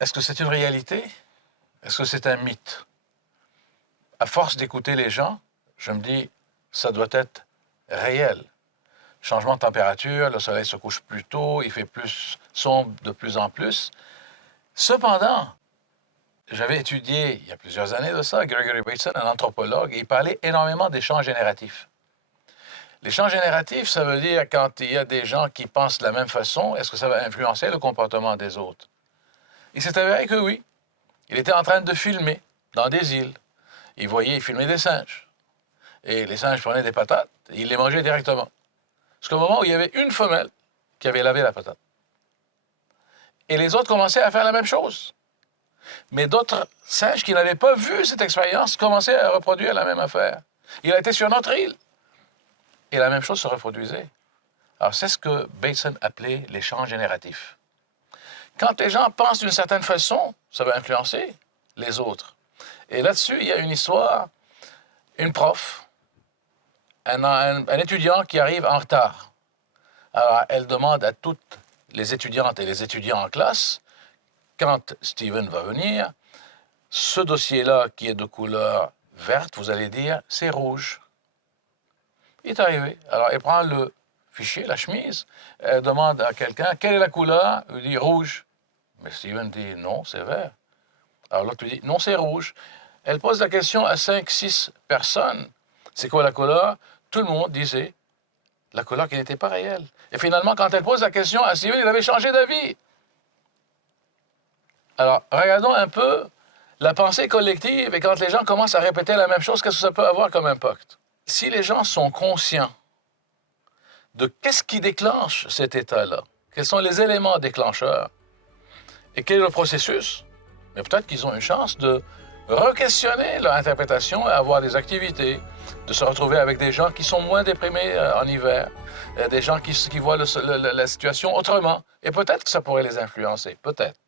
Est-ce que c'est une réalité? Est-ce que c'est un mythe? À force d'écouter les gens, je me dis, ça doit être réel. Changement de température, le soleil se couche plus tôt, il fait plus sombre de plus en plus. Cependant, j'avais étudié, il y a plusieurs années de ça, Gregory Bateson, un anthropologue, et il parlait énormément des champs génératifs. Les champs génératifs, ça veut dire quand il y a des gens qui pensent de la même façon, est-ce que ça va influencer le comportement des autres? Il s'est avéré que oui. Il était en train de filmer dans des îles. Il filmait des singes. Et les singes prenaient des patates et ils les mangeaient directement. Jusqu'au moment où il y avait une femelle qui avait lavé la patate. Et les autres commençaient à faire la même chose. Mais d'autres singes qui n'avaient pas vu cette expérience commençaient à reproduire la même affaire. Il a été sur notre île. Et la même chose se reproduisait. Alors, c'est ce que Bateson appelait les champs génératifs. Quand les gens pensent d'une certaine façon, ça va influencer les autres. Et là-dessus, il y a une histoire, une prof, un étudiant qui arrive en retard. Alors, elle demande à toutes les étudiantes et les étudiants en classe, quand Steven va venir, ce dossier-là qui est de couleur verte, vous allez dire, c'est rouge. Il est arrivé. Alors, elle prend le fichier, la chemise, elle demande à quelqu'un, quelle est la couleur? Il dit rouge. Mais Steven dit, non, c'est vert. Alors l'autre lui dit, non, c'est rouge. Elle pose la question à 5, 6 personnes. C'est quoi la couleur? Tout le monde disait la couleur qui n'était pas réelle. Et finalement, quand elle pose la question à Steven, il avait changé d'avis. Alors, regardons un peu la pensée collective et quand les gens commencent à répéter la même chose, qu'est-ce que ça peut avoir comme impact? Si les gens sont conscients de qu'est-ce qui déclenche cet état-là, quels sont les éléments déclencheurs et quel est le processus, mais peut-être qu'ils ont une chance de re-questionner leur interprétation et avoir des activités, de se retrouver avec des gens qui sont moins déprimés en hiver, des gens qui voient la situation autrement. Et peut-être que ça pourrait les influencer, peut-être.